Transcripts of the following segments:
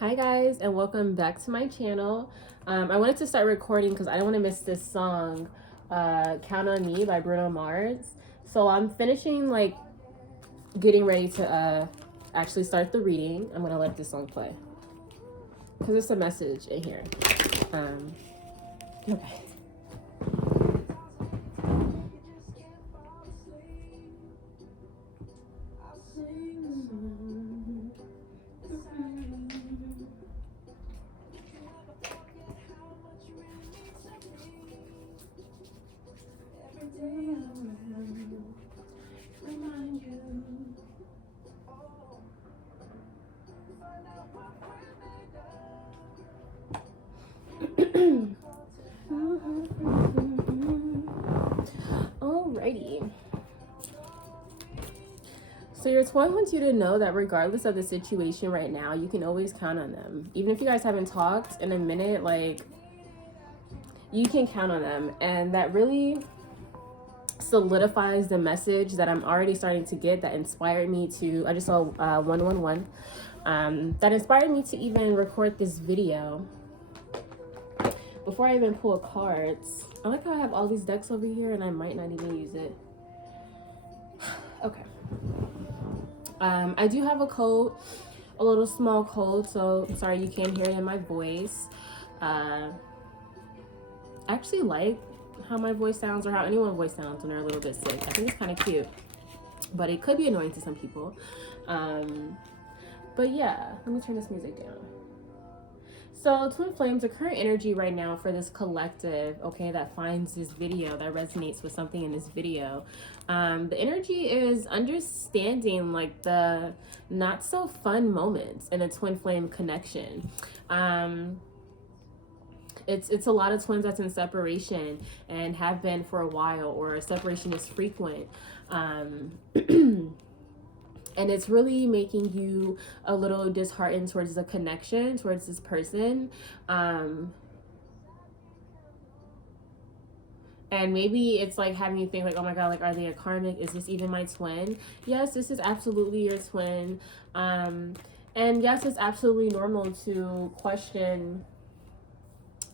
Hi guys, and welcome back to my channel. I wanted to start recording because I don't want to miss this song, Count on Me by Bruno Mars. So I'm finishing getting ready to actually start the reading. I'm gonna let this song play because it's a message in here. Okay. Alrighty. So your twin wants you to know that regardless of the situation right now, you can always count on them. Even if you guys haven't talked in a minute, you can count on them. And that really solidifies the message that I'm already starting to get that inspired me to, I just saw 111, that inspired me to even record this video. Before I even pull cards, I like how I have all these decks over here and I might not even use it. Okay. I do have a cold, a little small cold, so sorry you can't hear it in my voice. I actually like how my voice sounds, or how anyone's voice sounds when they're a little bit sick. I think it's kind of cute, but it could be annoying to some people. But yeah, let me turn this music down. So Twin Flames, the current energy right now for this collective, okay, that finds this video, that resonates with something in this video, the energy is understanding like the not so fun moments in a twin flame connection. It's a lot of twins that's in separation and have been for a while, or separation is frequent. And it's really making you a little disheartened towards the connection, towards this person. And maybe it's like having you think like, oh my God, like, are they a karmic? Is this even my twin? Yes, this is absolutely your twin. And yes, it's absolutely normal to question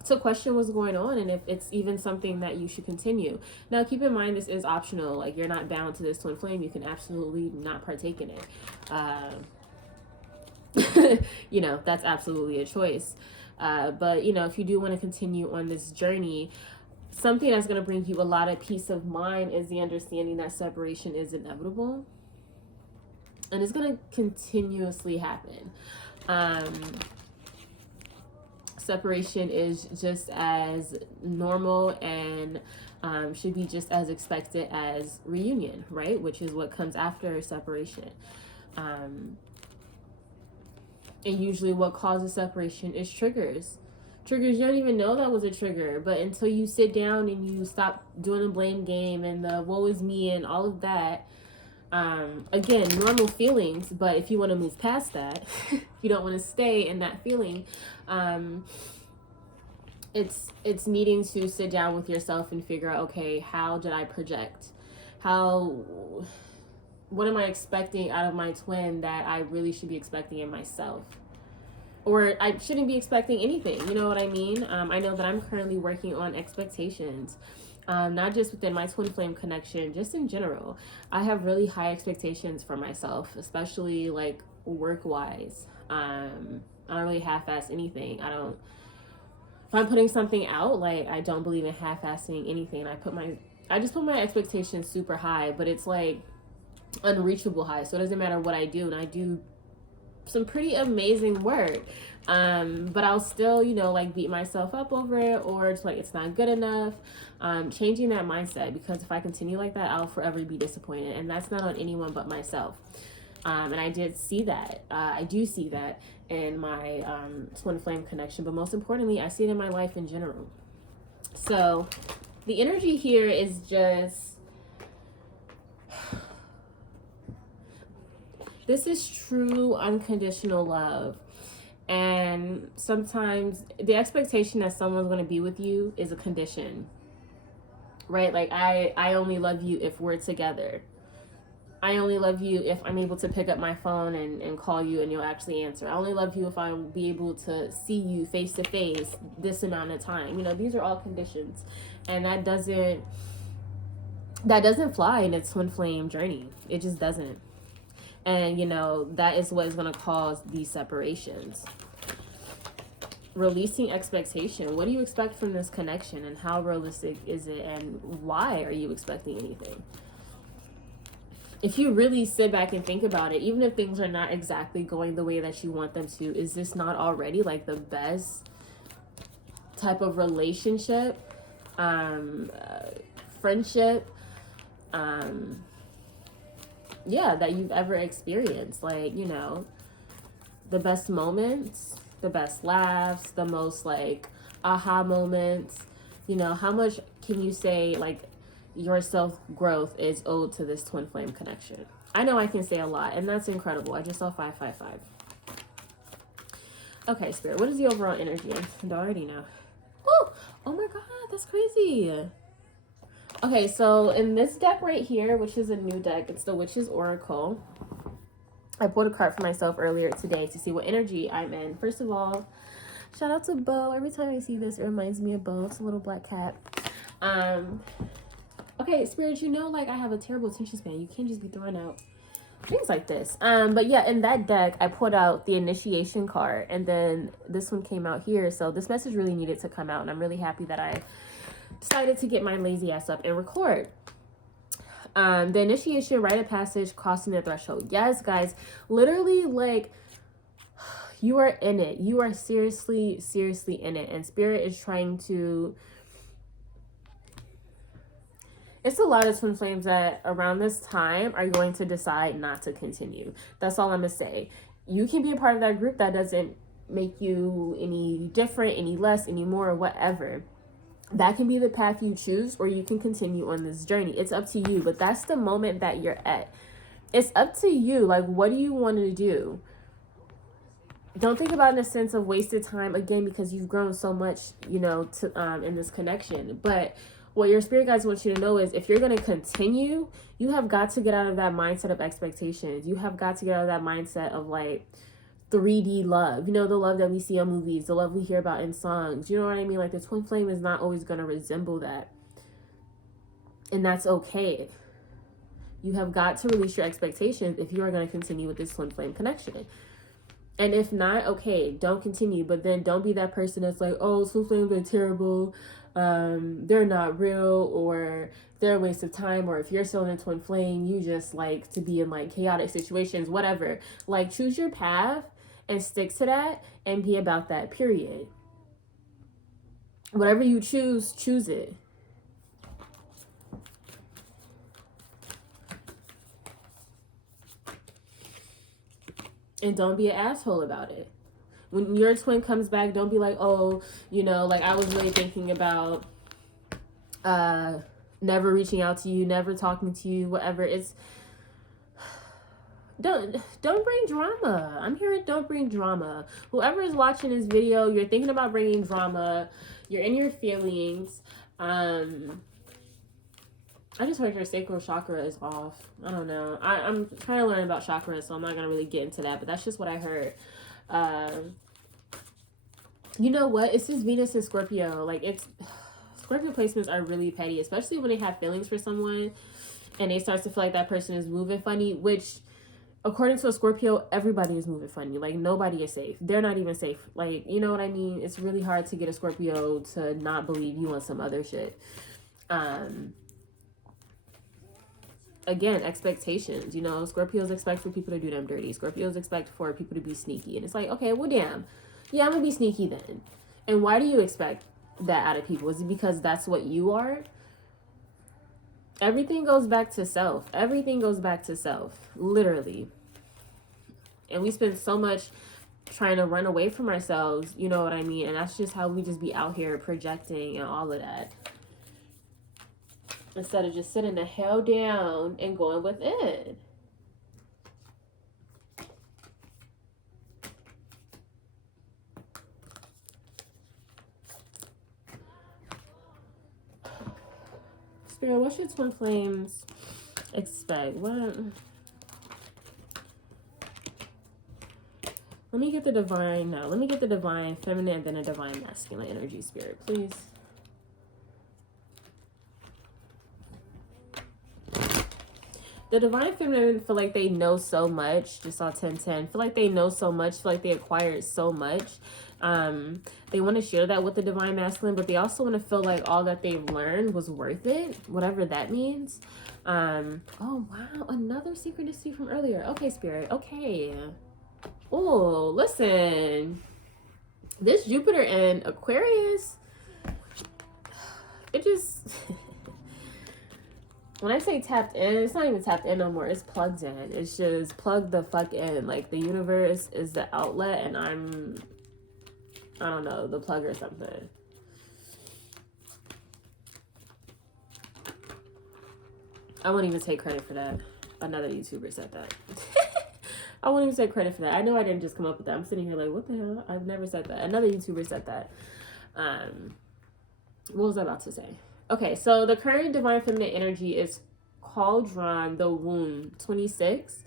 what's going on and if it's even something that you should continue. Now, keep in mind, this is optional. Like, you're not bound to this twin flame. You can absolutely not partake in it. You know, that's absolutely a choice. But, you know, if you do want to continue on this journey, something that's going to bring you a lot of peace of mind is the understanding that separation is inevitable. And it's going to continuously happen. Separation is just as normal and should be just as expected as reunion, right? Which is what comes after separation. And usually what causes separation is triggers. You don't even know that was a trigger, but until you sit down and you stop doing the blame game and the woe is me and all of that, again, normal feelings, but if you want to move past that, if you don't want to stay in that feeling, it's needing to sit down with yourself and figure out, okay, how did I project? What am I expecting out of my twin that I really should be expecting in myself? Or I shouldn't be expecting anything, you know what I mean? I know that I'm currently working on expectations. Not just within my twin flame connection, just in general. I have really high expectations for myself, especially like work wise. I don't really half-ass anything. If I'm putting something out, like, I don't believe in half-assing anything. I just put my expectations super high, but it's like unreachable high. So it doesn't matter what I do, and I do some pretty amazing work, but I'll still, you know, like, beat myself up over it, or it's like it's not good enough. Changing that mindset, because if I continue like that, I'll forever be disappointed, and that's not on anyone but myself. And I did see that. I do see that in my twin flame connection, but most importantly, I see it in my life in general. So the energy here is just, this is true unconditional love. And sometimes the expectation that someone's going to be with you is a condition, right? Like, I only love you if we're together. I only love you if I'm able to pick up my phone and call you and you'll actually answer. I only love you if I'll be able to see you face to face this amount of time. You know, these are all conditions. And that doesn't fly in its twin flame journey. It just doesn't. And, you know, that is what is going to cause these separations. Releasing expectation. What do you expect from this connection, and how realistic is it, and why are you expecting anything? If you really sit back and think about it, even if things are not exactly going the way that you want them to, is this not already like the best type of relationship, friendship, yeah, that you've ever experienced? Like, you know, the best moments, the best laughs, the most like aha moments. You know, how much can you say like your self-growth is owed to this twin flame connection? I know I can say a lot, and that's incredible. I just saw 555. Okay, Spirit, what is the overall energy? I don't already know. Oh my god, that's crazy. Okay, so in this deck right here, which is a new deck, it's the Witch's Oracle. I pulled a card for myself earlier today to see what energy I'm in. First of all, shout out to Bo. Every time I see this, it reminds me of Bo. It's a little black cat. Okay, Spirit, you know, like, I have a terrible attention span. You can't just be throwing out things like this. But yeah, in that deck, I pulled out the initiation card, and then this one came out here. So this message really needed to come out, and I'm really happy that I decided to get my lazy ass up and record. The initiation, rite of passage, crossing the threshold. Yes, guys, literally, like, you are in it. You are seriously in it. And Spirit is trying to... It's a lot of twin flames that around this time are going to decide not to continue. That's all I'm going to say. You can be a part of that group. That doesn't make you any different, any less, any more, whatever. That can be the path you choose, or you can continue on this journey. It's up to you, but that's the moment that you're at. It's up to you. Like, what do you want to do? Don't think about it in a sense of wasted time, again, because you've grown so much, you know, to in this connection. But what your spirit guides want you to know is, if you're going to continue, you have got to get out of that mindset of expectations. You have got to get out of that mindset of like 3D love, you know, the love that we see on movies, the love we hear about in songs. You know what I mean? Like, the twin flame is not always going to resemble that, and that's okay. You have got to release your expectations if you are going to continue with this twin flame connection. And if not, okay, don't continue. But then don't be that person that's like, oh, twin flames are terrible, they're not real, or they're a waste of time. Or if you're still in a twin flame, you just like to be in like chaotic situations, whatever. Like, choose your path and stick to that and be about that, period. Whatever you choose, choose it. And don't be an asshole about it. When your twin comes back, don't be like, oh, you know, like, I was really thinking about never reaching out to you, never talking to you, whatever. It's don't bring drama. I'm hearing don't bring drama. Whoever is watching this video, you're thinking about bringing drama, you're in your feelings. I just heard your sacral chakra is off. I don't know. I'm trying to learn about chakras, so I'm not going to really get into that. But that's just what I heard. You know what? It's just Venus and Scorpio. Like, it's... Scorpio placements are really petty, especially when they have feelings for someone and they start to feel like that person is moving funny, which, according to a Scorpio, everybody is moving funny. Like, nobody is safe. They're not even safe. Like, you know what I mean? It's really hard to get a Scorpio to not believe you on some other shit. Again, expectations. You know, Scorpios expect for people to do them dirty. Scorpios expect for people to be sneaky. And it's like, okay, well, damn. Yeah, I'm going to be sneaky then. And why do you expect that out of people? Is it because that's what you are? Everything goes back to self. Everything goes back to self. Literally. And we spend so much trying to run away from ourselves. You know what I mean? And that's just how we just be out here projecting and all of that. Instead of just sitting the hell down and going within. Spirit, what should twin flames expect? What? Let me get the divine, no, let me get the divine feminine and then a divine masculine energy, spirit, please. The divine feminine feel like they know so much. Just saw 1010. Feel like they know so much. Feel like they acquired so much. They want to share that with the divine masculine, but they also want to feel like all that they've learned was worth it, whatever that means. Oh wow, another synchronicity from earlier. Okay, spirit. Okay. Oh, listen. This Jupiter and Aquarius, it just when I say tapped in, it's not even tapped in no more. It's plugged in. It's just plugged the fuck in. Like the universe is the outlet and I don't know, the plug or something. I won't even take credit for that. Another YouTuber said that. I won't even take credit for that. I know I didn't just come up with that. I'm sitting here like, what the hell? I've never said that. Another YouTuber said that. What was I about to say? Okay, so the current divine feminine energy is Cauldron the Womb 26.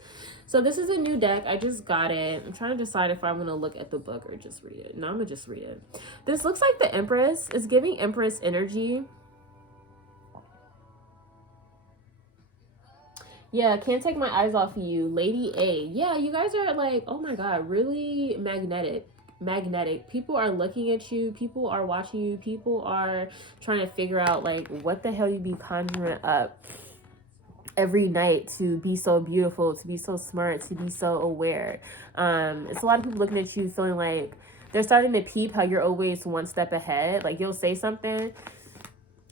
So this is a new deck. I just got it. I'm trying to decide if I'm going to look at the book or just read it. No, I'm going to just read it. This looks like the Empress. It's giving Empress energy. Yeah, can't take my eyes off of you. Lady A. Yeah, you guys are like, oh my God, really magnetic. People are looking at you. People are watching you. People are trying to figure out like what the hell you be conjuring up every night to be so beautiful, to be so smart, to be so aware. It's a lot of people looking at you feeling like they're starting to peep how you're always one step ahead. Like you'll say something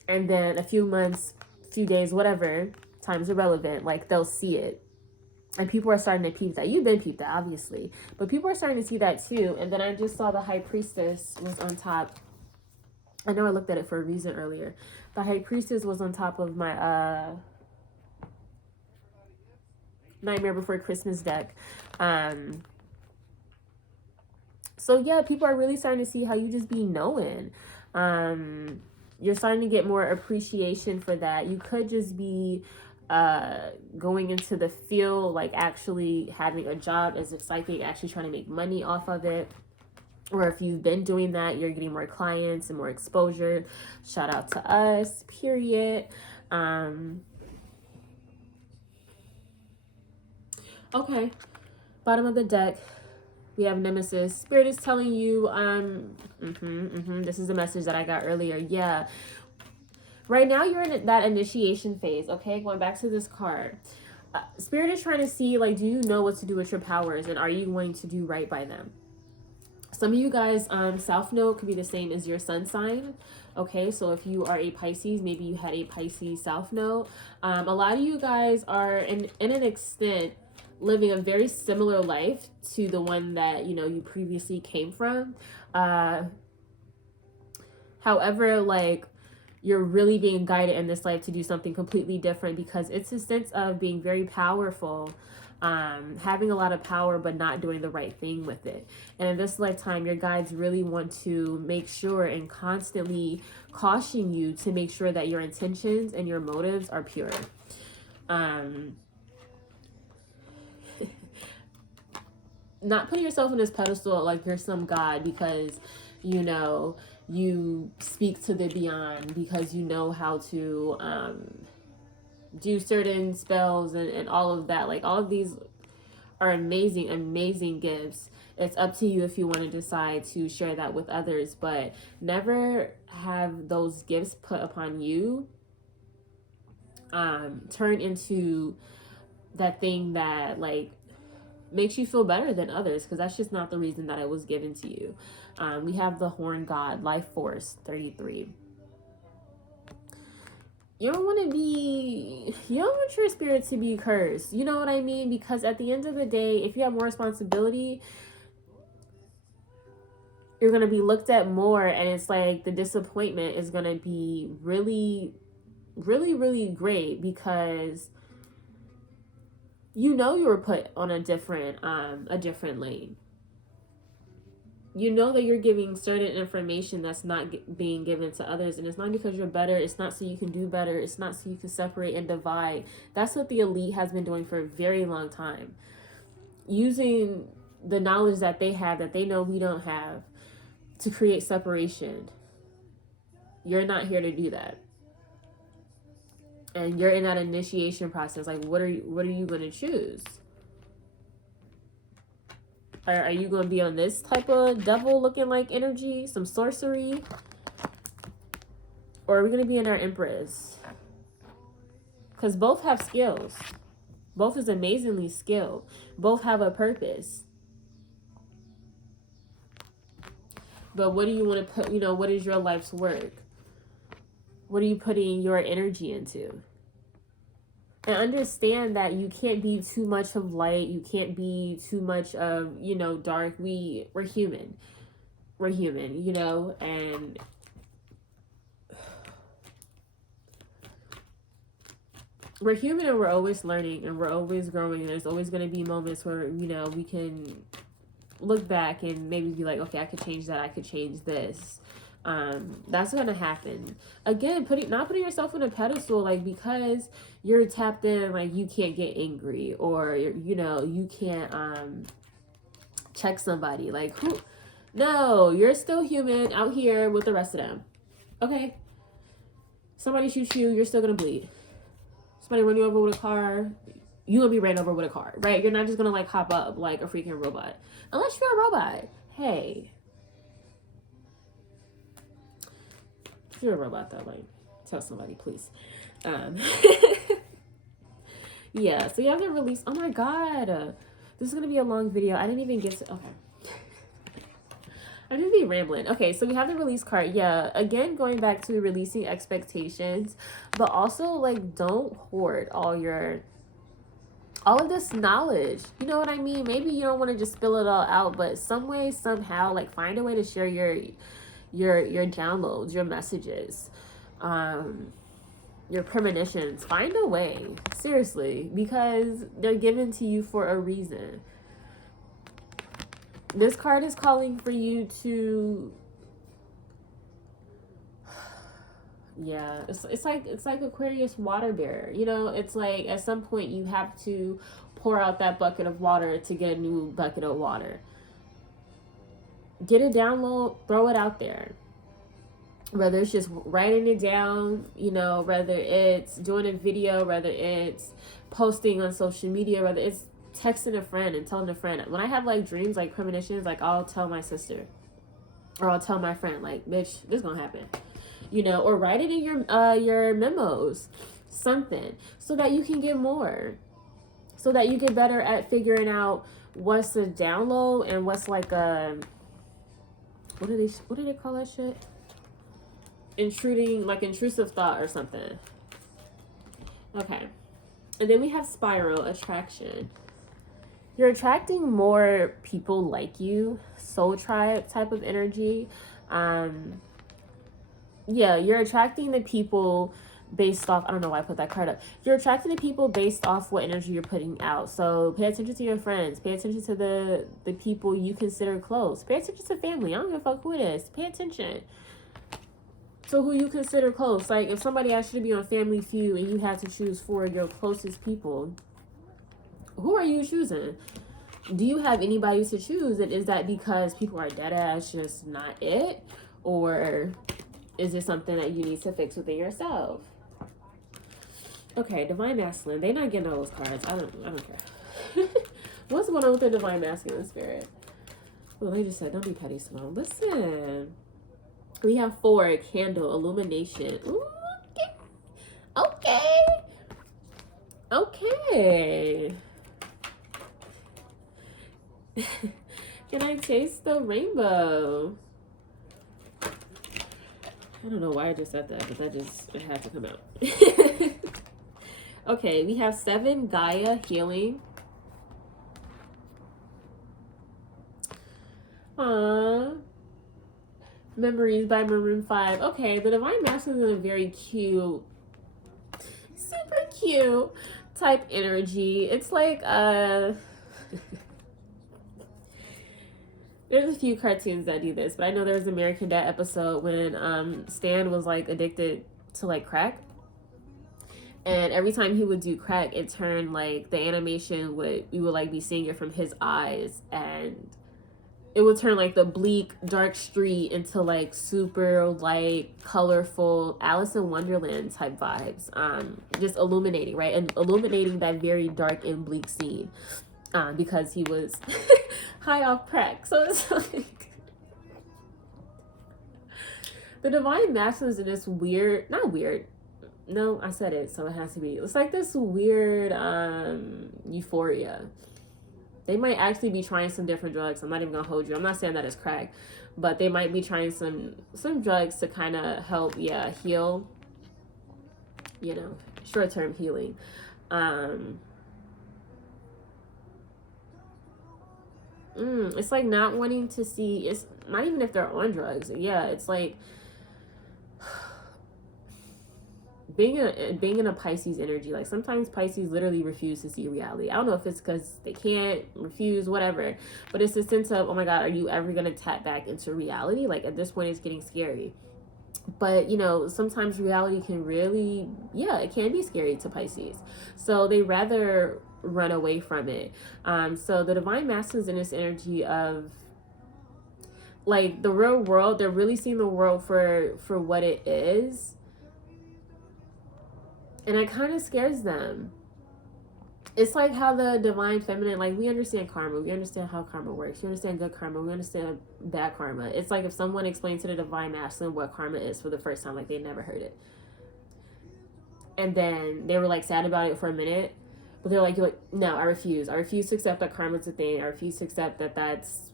and then a few months, few days, whatever, time's irrelevant, like they'll see it. And people are starting to peep that. You've been peeped that, obviously. But people are starting to see that too. And then I just saw the High Priestess was on top. I know I looked at it for a reason earlier. The High Priestess was on top of my Nightmare Before Christmas deck. So yeah, people are really starting to see how you just be knowing. You're starting to get more appreciation for that. You could just be going into the field, like actually having a job as a psychic, actually trying to make money off of it. Or if you've been doing that, you're getting more clients and more exposure. Shout out to us, period. Okay, bottom of the deck, we have Nemesis. Spirit is telling you, this is a message that I got earlier. Yeah. Right now, you're in that initiation phase, okay? Going back to this card. Spirit is trying to see, like, do you know what to do with your powers? And are you going to do right by them? Some of you guys, South Node could be the same as your sun sign. Okay, so if you are a Pisces, maybe you had a Pisces South Node. A lot of you guys are, in an extent, living a very similar life to the one that, you know, you previously came from. However, like, you're really being guided in this life to do something completely different because it's a sense of being very powerful, having a lot of power, but not doing the right thing with it. And in this lifetime, your guides really want to make sure and constantly caution you to make sure that your intentions and your motives are pure. Not putting yourself on this pedestal like you're some god because, you know, you speak to the beyond, because you know how to do certain spells and all of that. Like, all of these are amazing gifts. It's up to you if you want to decide to share that with others, but never have those gifts put upon you turn into that thing that, like, makes you feel better than others, because that's just not the reason that it was given to you. We have the Horn God, Life Force 33. You don't want your spirit to be cursed. You know what I mean? Because at the end of the day, if you have more responsibility, you're going to be looked at more, and it's like the disappointment is going to be really great, because you know you were put on a different lane. You know that you're giving certain information that's not being given to others, and it's not because you're better. It's not so you can do better. It's not so you can separate and divide. That's what the elite has been doing for a very long time. Using the knowledge that they have that they know we don't have to create separation. You're not here to do that. And you're in that initiation process. Like, what are you going to choose? Are you going to be on this type of devil looking like energy, some sorcery? Or are we going to be in our Empress? Because both have skills. Both is amazingly skilled. Both have a purpose. But what do you want to put, what is your life's work? What are you putting your energy into? And understand that you can't be too much of light. You can't be too much of, dark. We're human. We're human, and we're human, and we're always learning, and we're always growing. And there's always going to be moments where, we can look back and maybe be like, okay, I could change that. I could change this. That's going to happen. Again, not putting yourself on a pedestal, like, because you're tapped in, like, you can't get angry, or, you can't, check somebody. Like, who? No, you're still human out here with the rest of them. Okay. Somebody shoots you, you're still going to bleed. Somebody run you over with a car, you're going to be ran over with a car, right? You're not just going to, like, hop up like a freaking robot. Unless you're a robot. Hey. If you're a robot, though, like, tell somebody, please. Yeah, so you have to release. Oh, my God. This is going to be a long video. I didn't even get to. Okay. I'm going to be rambling. Okay, so we have the release card. Yeah, again, going back to releasing expectations, but also, like, don't hoard all of this knowledge. You know what I mean? Maybe you don't want to just spill it all out, but some way, somehow, like, find a way to share your downloads, your messages, your premonitions. Find a way, seriously, because they're given to you for a reason. This card is calling for you to, yeah, it's like Aquarius water bearer. It's like at some point you have to pour out that bucket of water to get a new bucket of water. Get a download, throw it out there. Whether it's just writing it down, whether it's doing a video, whether it's posting on social media, whether it's texting a friend and telling a friend. When I have, like, dreams, like premonitions, like, I'll tell my sister or I'll tell my friend, like, bitch, this gonna happen, or write it in your memos, something, so that you can get more, so that you get better at figuring out what's a download and what's like a, what do they call that shit? Intrusive thought or something. Okay. And then we have spiral attraction. You're attracting more people like you, soul tribe type of energy. Yeah, you're attracting the people based off, I don't know why I put that card up. You're attracting the people based off what energy you're putting out. So pay attention to your friends. Pay attention to the people you consider close. Pay attention to family. I don't give a fuck who it is. Pay attention to who you consider close. Like, if somebody asked you to be on Family Feud and you had to choose 4 of your closest people, who are you choosing? Do you have anybody to choose? And is that because people are dead ass just not it? Or is it something that you need to fix within yourself? Okay, Divine Masculine. They're not getting all those cards. I don't care. What's going on with the Divine Masculine spirit? Well, they just said, don't be petty, Simone. Listen. We have 4, candle, illumination. Ooh, okay. Okay. Can I taste the rainbow? I don't know why I just said that, but it had to come out. Okay, we have 7, Gaia, healing. Memories by Maroon 5. Okay, the Divine Masculine is a very cute, super cute type energy. It's like, there's a few cartoons that do this, but I know there was an American Dad episode when Stan was, like, addicted to, like, crack. And every time he would do crack, it turned like the animation would, we would like be seeing it from his eyes, and it would turn like the bleak dark street into like super light colorful Alice in Wonderland type vibes, just illuminating, right, and illuminating that very dark and bleak scene, because he was high off crack. So it's like the divine masculine is in this weird, not weird, no, I said it, so it has to be, it's like this weird euphoria. They might actually be trying some different drugs. I'm not even gonna hold you. I'm not saying that it's crack, but they might be trying some drugs to kind of help, heal, short-term healing. It's like not wanting to see, it's not even if they're on drugs. Yeah, it's like being in a Pisces energy. Like sometimes Pisces literally refuse to see reality. I don't know if it's because they can't, refuse, whatever, but it's a sense of, oh my god, are you ever gonna tap back into reality? Like at this point it's getting scary. But sometimes reality can really, it can be scary to Pisces, so they rather run away from it. So the divine masculine is in this energy of like the real world. They're really seeing the world for what it is, and it kind of scares them. It's like how the divine feminine, like we understand karma, we understand how karma works, we understand good karma, we understand bad karma. It's like if someone explained to the divine masculine what karma is for the first time, like they never heard it, and then they were like sad about it for a minute, but they're like, you're like, no, I refuse to accept that karma's a thing. I refuse to accept that that's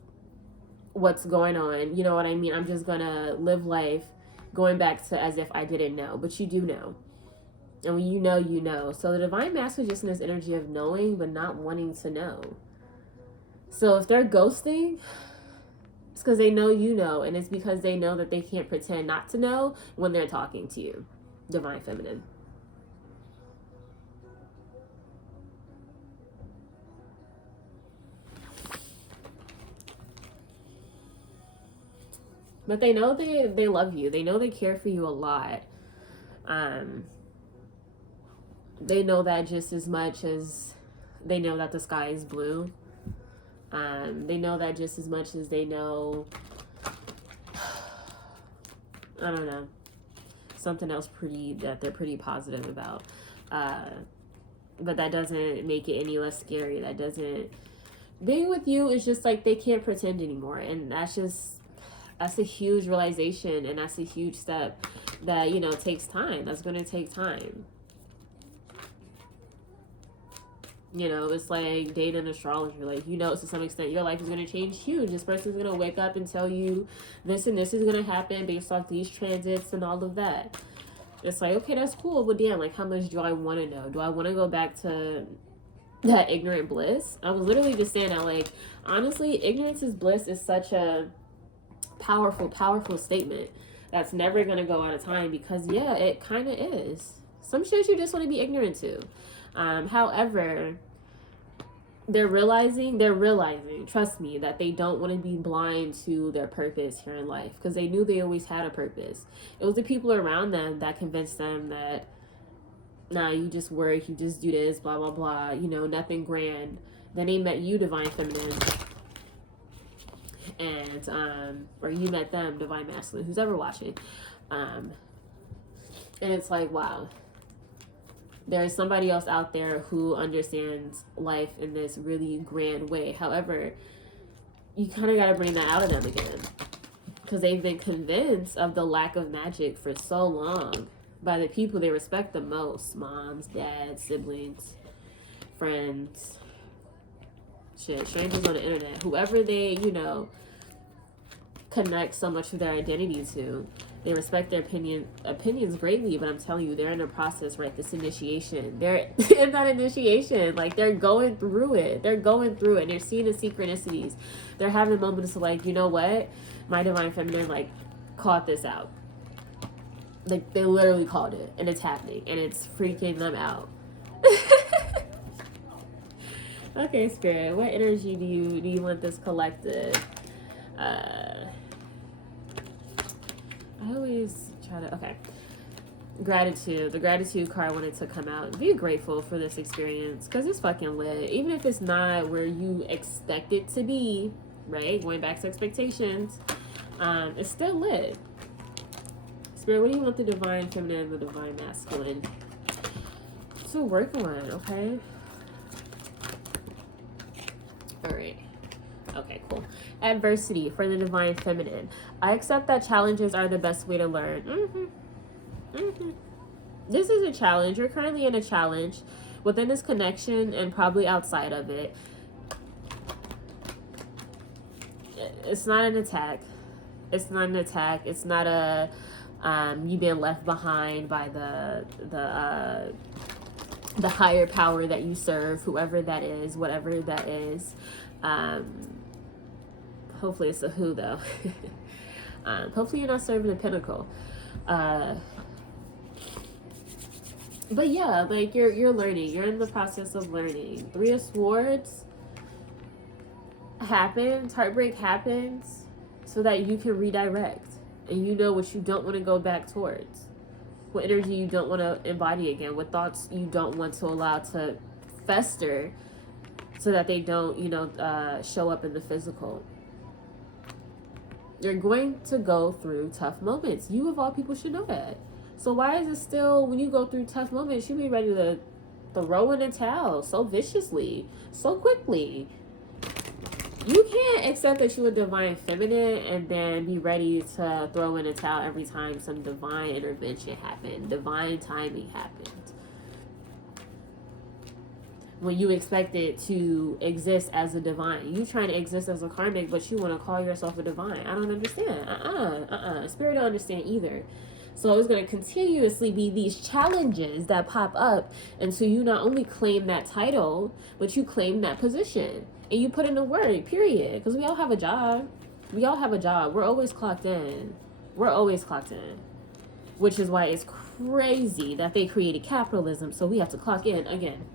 what's going on. You know what I mean? I'm just gonna live life going back to as if I didn't know. But you do know. And when you know, you know. So the divine masculine is just in this energy of knowing but not wanting to know. So if they're ghosting, it's because they know you know, and it's because they know that they can't pretend not to know when they're talking to you. Divine feminine. But they know they love you. They know they care for you a lot. They know that just as much as they know that the sky is blue. They know that just as much as they know, I don't know, something else that they're pretty positive about. But that doesn't make it any less scary. That doesn't, being with you is just like they can't pretend anymore. And that's a huge realization, and that's a huge step that, takes time. That's going to take time. It's like dating an astrologer. Like, to some extent, your life is going to change huge. This person's going to wake up and tell you this and this is going to happen based off these transits and all of that. It's like, okay, that's cool. But damn, like, how much do I want to know? Do I want to go back to that ignorant bliss? I was literally just saying that, like, honestly, ignorance is bliss is such a powerful statement that's never going to go out of time, because, it kind of is. Some shit you just want to be ignorant to. However, they're realizing, trust me, that they don't want to be blind to their purpose here in life, because they knew they always had a purpose. It was the people around them that convinced them that, nah, you just work, you just do this, blah, blah, blah, nothing grand. Then they met you, divine feminine, and, or you met them, divine masculine, who's ever watching. And it's like, wow. There's somebody else out there who understands life in this really grand way. However, you kind of got to bring that out of them again, because they've been convinced of the lack of magic for so long by the people they respect the most. Moms, dads, siblings, friends, strangers on the internet, whoever they, connect so much of their identity to. They respect their opinions greatly, but I'm telling you, they're in a process, right? This initiation. They're in that initiation. Like, they're going through it. And they're seeing the synchronicities. They're having moments of like, you know what? My divine feminine, like, caught this out. Like, they literally called it, and it's happening, and it's freaking them out. Okay, Spirit, what energy do you want this collective? I always try to, okay. Gratitude. The gratitude card wanted to come out. Be grateful for this experience because it's fucking lit. Even if it's not where you expect it to be, right? Going back to expectations, it's still lit. Spirit, what do you want the divine feminine and the divine masculine to work on? Okay. All right. Okay, cool. Adversity for the divine feminine. I accept that challenges are the best way to learn. This is a challenge. You're currently in a challenge within this connection and probably outside of it. It's not an attack. It's not an attack. It's not a you being left behind by the higher power that you serve, whoever that is, whatever that is. Hopefully it's a who though. Hopefully you're not serving a pinnacle. But yeah, like you're learning. You're in the process of learning. 3 of Swords happens. Heartbreak happens so that you can redirect. And you know what you don't want to go back towards. What energy you don't want to embody again. What thoughts you don't want to allow to fester so that they don't, show up in the physical. You're going to go through tough moments. You of all people should know that. So why is it still, when you go through tough moments, you be ready to throw in a towel so viciously, so quickly? You can't accept that you're a divine feminine and then be ready to throw in a towel every time some divine intervention happened, divine timing happened. When you expect it to exist as a divine. You trying to exist as a karmic, but you want to call yourself a divine. I don't understand. Spirit don't understand either. So it's going to continuously be these challenges that pop up until you not only claim that title, but you claim that position. And you put in the work, period. Because we all have a job. We all have a job. We're always clocked in. We're always clocked in. Which is why it's crazy that they created capitalism, so we have to clock in again.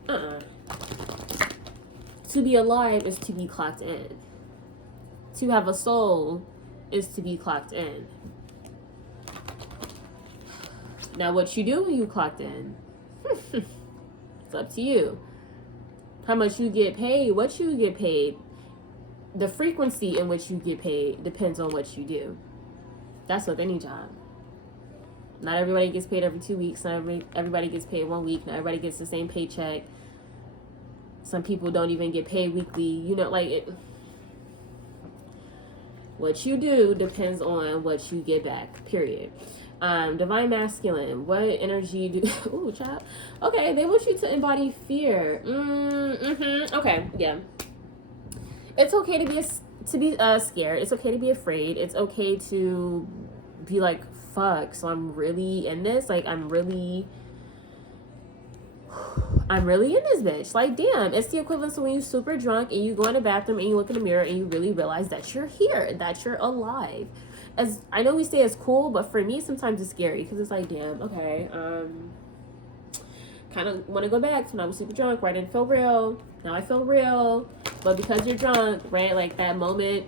To be alive is to be clocked in. To have a soul is to be clocked in. Now, what you do when you clocked in, it's up to you. How much you get paid, what you get paid, the frequency in which you get paid depends on what you do. That's with any job. Not everybody gets paid every 2 weeks. Not everybody gets paid 1 week. Not everybody gets the same paycheck. Some people don't even get paid weekly. What you do depends on what you get back, period. Divine masculine, what energy do... Ooh, child. Okay, they want you to embody fear. Okay, yeah. It's okay to be scared. It's okay to be afraid. It's okay to be like, fuck, so I'm really in this? Like, I'm really in this bitch. Like, damn, it's the equivalent to when you're super drunk and you go in the bathroom and you look in the mirror and you really realize that you're here, that you're alive. As I know we say it's cool, but for me, sometimes it's scary because it's like, damn, okay, kind of want to go back to when I was super drunk, right? I didn't feel real. Now I feel real. But because you're drunk, right? Like that moment,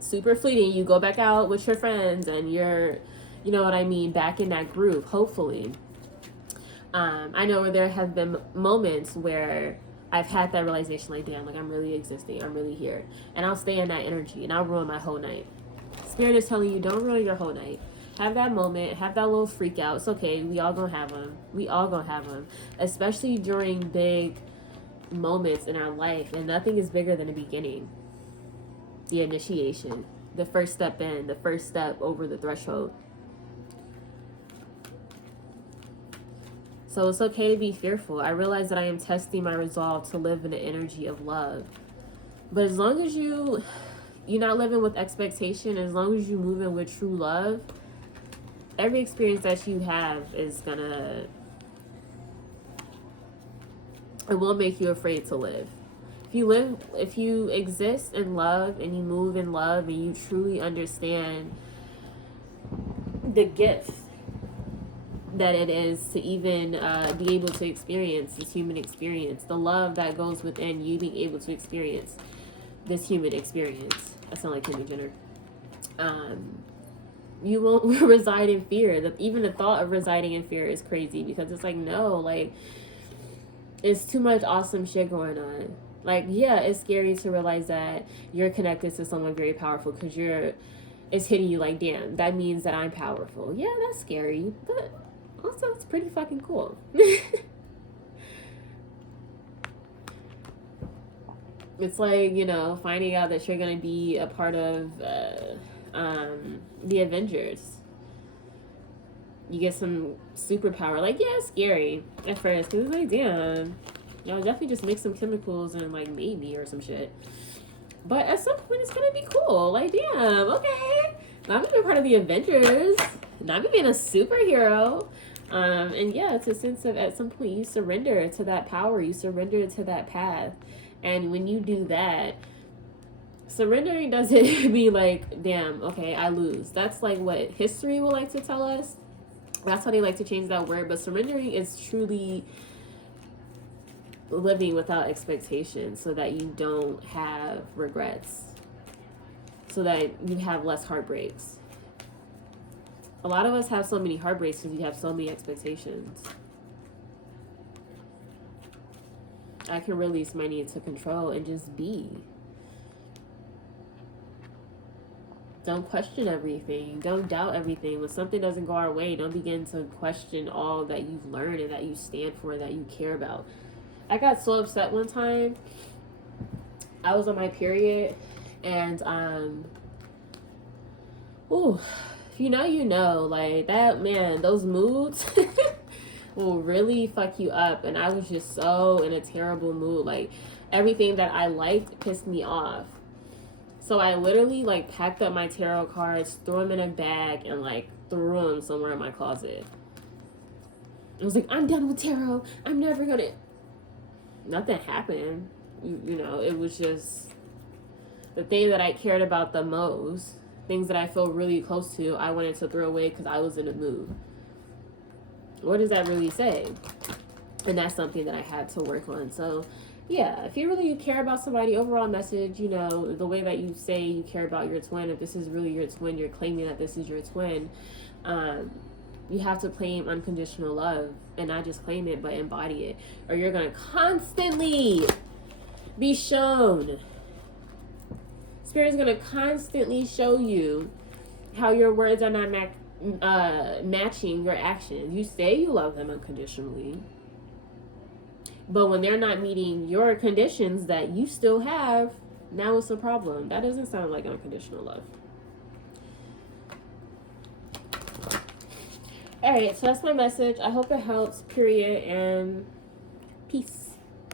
super fleeting, you go back out with your friends and you're, you know what I mean, back in that groove, hopefully. I know there have been moments where I've had that realization, like, damn, like I'm really existing, I'm really here. And I'll stay in that energy and I'll ruin my whole night. Spirit is telling you, don't ruin your whole night. Have that moment, have that little freak out. It's okay, we all gonna have them. We all gonna have them. Especially during big moments in our life. And nothing is bigger than the beginning. The initiation. The first step in, the first step over the threshold. So it's okay to be fearful. I realize that I am testing my resolve to live in the energy of love. But as long as you're not living with expectation, as long as you're moving with true love, every experience that you have is gonna, it will make you afraid to live. If you exist in love and you move in love and you truly understand the gift that it is to even be able to experience this human experience, the love that goes within you being able to experience this human experience. I sound like Kendall Jenner. You won't reside in fear. Even the thought of residing in fear is crazy, because it's like, no, like, it's too much awesome shit going on. Like, yeah, it's scary to realize that you're connected to someone very powerful, because it's hitting you like, damn, that means that I'm powerful. Yeah, that's scary, but also it's pretty fucking cool. It's like, you know, finding out that you're gonna be a part of the Avengers. You get some superpower. Like, yeah, it's scary at first, because it's like, damn, y'all definitely just mix some chemicals and like made me or some shit. But at some point, it's gonna be cool. Like, damn, okay, not me being part of the Avengers, not me being a superhero. And yeah, it's a sense of, at some point, you surrender to that power, you surrender to that path. And when you do that, surrendering doesn't be like, damn, okay, I lose. That's like what history will like to tell us. That's how they like to change that word. But surrendering is truly living without expectations, so that you don't have regrets, so that you have less heartbreaks. A lot of us have so many heartbreaks because we have so many expectations. I can release my need to control and just be. Don't question everything. Don't doubt everything. When something doesn't go our way, don't begin to question all that you've learned and that you stand for, that you care about. I got so upset one time. I was on my period, and you know, like that, man, those moods will really fuck you up. And I was just so in a terrible mood. Like, everything that I liked pissed me off. So I literally like packed up my tarot cards, threw them in a bag, and like threw them somewhere in my closet. I was like, I'm done with tarot. I'm never gonna. Nothing happened. You know, it was just the thing that I cared about the most, things that I feel really close to, I wanted to throw away because I was in a mood. What does that really say? And that's something that I had to work on. So yeah, if you really care about somebody, overall message, you know, the way that you say you care about your twin, if this is really your twin, you're claiming that this is your twin, you have to claim unconditional love, and not just claim it, but embody it, or you're going to constantly be shown. Spirit is going to constantly show you how your words are not matching your actions. You say you love them unconditionally, but when they're not meeting your conditions that you still have, now it's a problem. That doesn't sound like unconditional love. All right, so that's my message. I hope it helps, period, and peace.